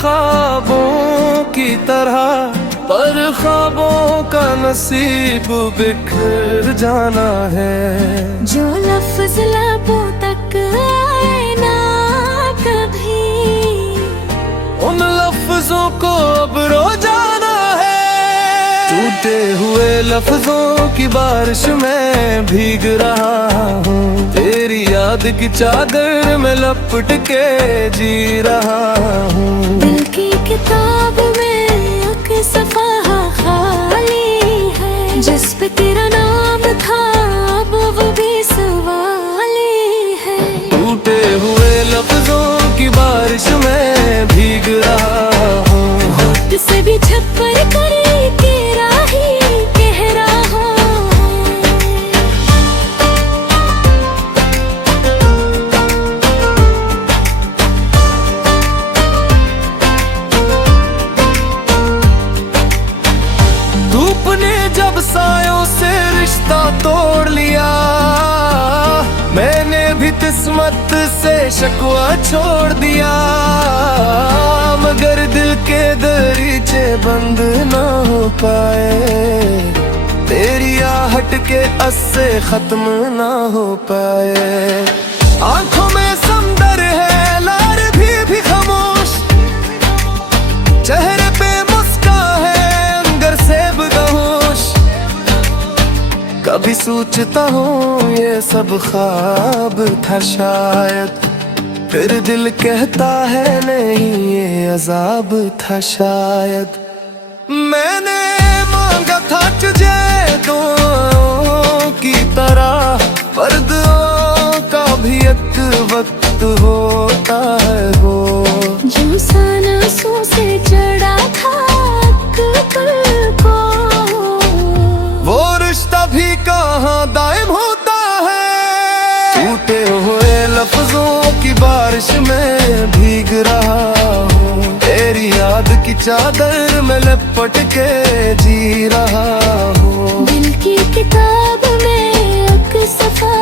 ख्वाबों की तरह, पर ख्वाबों का नसीब बिखर जाना है। जो लफ्ज लबों तक आए ना कभी, उन लफ्जों को अब रो जाना है। टूटे हुए लफ्जों की बारिश में भीग रहा हूँ, तेरी याद की चादर में लपट के जी रहा हूँ। दिल की किताब में एक सफ़ा खाली है, जिस पे तेरा नाम था अब वो भी सवाली है। टूटे हुए लफ्जों की बारिश में भीग रहा हूँ, होठ से भी छप्पर करे तेरा ही कह रहा हूँ। धूप ने जब सायों से रिश्ता तोड़ लिया, मैंने भी किस्मत से शिकवा छोड़ दिया। मगर दिल के दरीचे बंद ना हो पाए, तेरी आहट के अस्से खत्म ना हो पाए। आंखों में समंदर है, लार भी खामोश, चेहरे पे मुस्कान है, अंदर से बेहोश। कभी सोचता हूँ ये सब ख्वाब था शायद, फिर दिल कहता है नहीं ये अजाब था शायद। मैंने मांगा था तुझे दुआओं की तरह, पर दुआओं का भी एक वक्त होता है वो, जो सांसों से चढ़ा था अक्ल को, वो रिश्ता भी कहाँ दायम होता है। टूटे हुए लफ्जों की बारिश में भीग रहा हूँ, तेरी याद की चादर में लपट के जी रहा हूँ। दिल की किताब में एक सफ़ा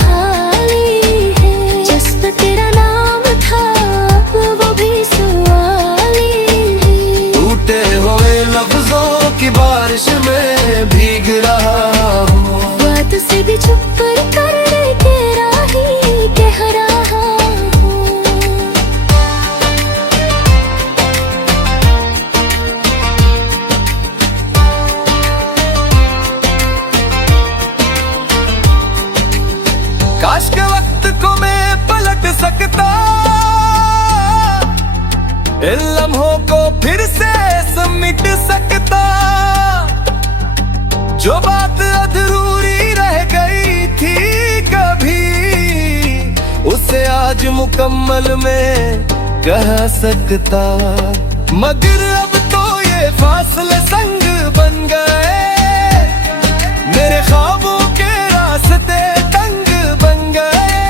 खाली है, जिस पे तेरा नाम था वो भी सवाली है। टूटे हुए लफ्जों की बारिश में भीग रहा हूँ, बात से भी चुप कर तेरा ही कह रहा हूँ। काश के वक्त को मैं पलट सकता, इन लम्हों को फिर से समेट सकता। जो बात अधूरी रह गई थी कभी, उसे आज मुकम्मल में कह सकता। मगर अब तो ये फासले संग बन गए, मेरे ख्वाबों के रास्ते तंग बन गए।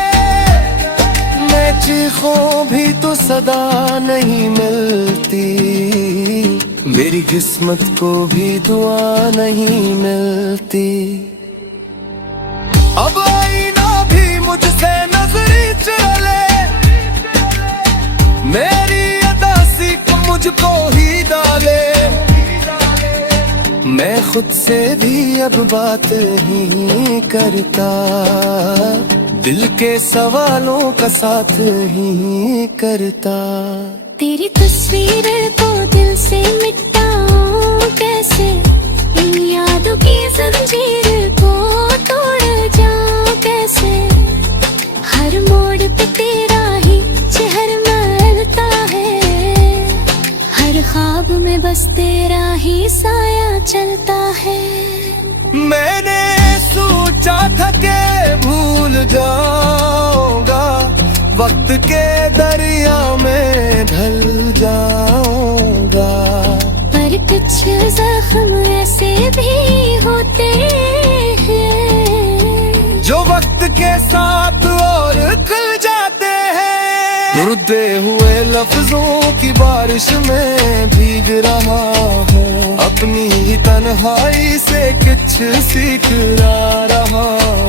मैं चीखूं भी तो सदा नहीं मिलती, मेरी किस्मत को भी दुआ नहीं मिलती। अब आईना भी मुझसे नजरी चुरा ले, मेरी अदासी को मुझको ही डाले। मैं खुद से भी अब बात ही करता, दिल के सवालों का साथ ही करता। तेरी तस्वीर को दिल से मिटाऊं कैसे, इन यादों की जंजीर को तोड़ जाऊं कैसे। हर मोड़ पे तेरा ही चेहरा मिलता है, हर ख्वाब में बस तेरा ही साया चलता है। मैंने सोचा था कि भूल जाऊंगा, वक्त के दरिया में ढल जाऊंगा। पर कुछ जख्म ऐसे भी होते हैं, जो वक्त के साथ और खुल जाते हैं। रुते हुए लफ्जों की बारिश में भीग रहा हूँ, अपनी ही तन्हाई से कुछ सीख रहा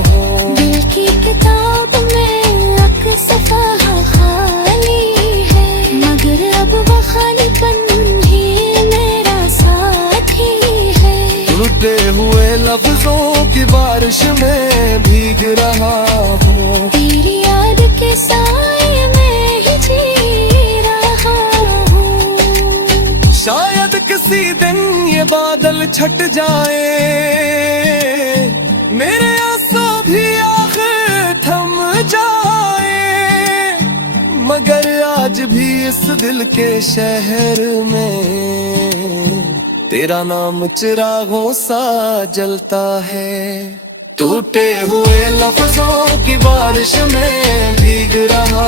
हूँ। दिल की किताब में एक सफ़ा खाली है, मगर अब वक्त खालीपन ही मेरा साथी है। टूटे हुए लफ्जों की बारिश में भीग रहा हूँ, तेरी याद के साए में ही जी रहा हूँ। शायद किसी दिन ये बादल छट जाए, मेरे आंसू भी आखिर थम जाए, मगर आज भी इस दिल के शहर में तेरा नाम चिरागों सा जलता है। टूटे हुए लफ्जों की बारिश में भीग रहा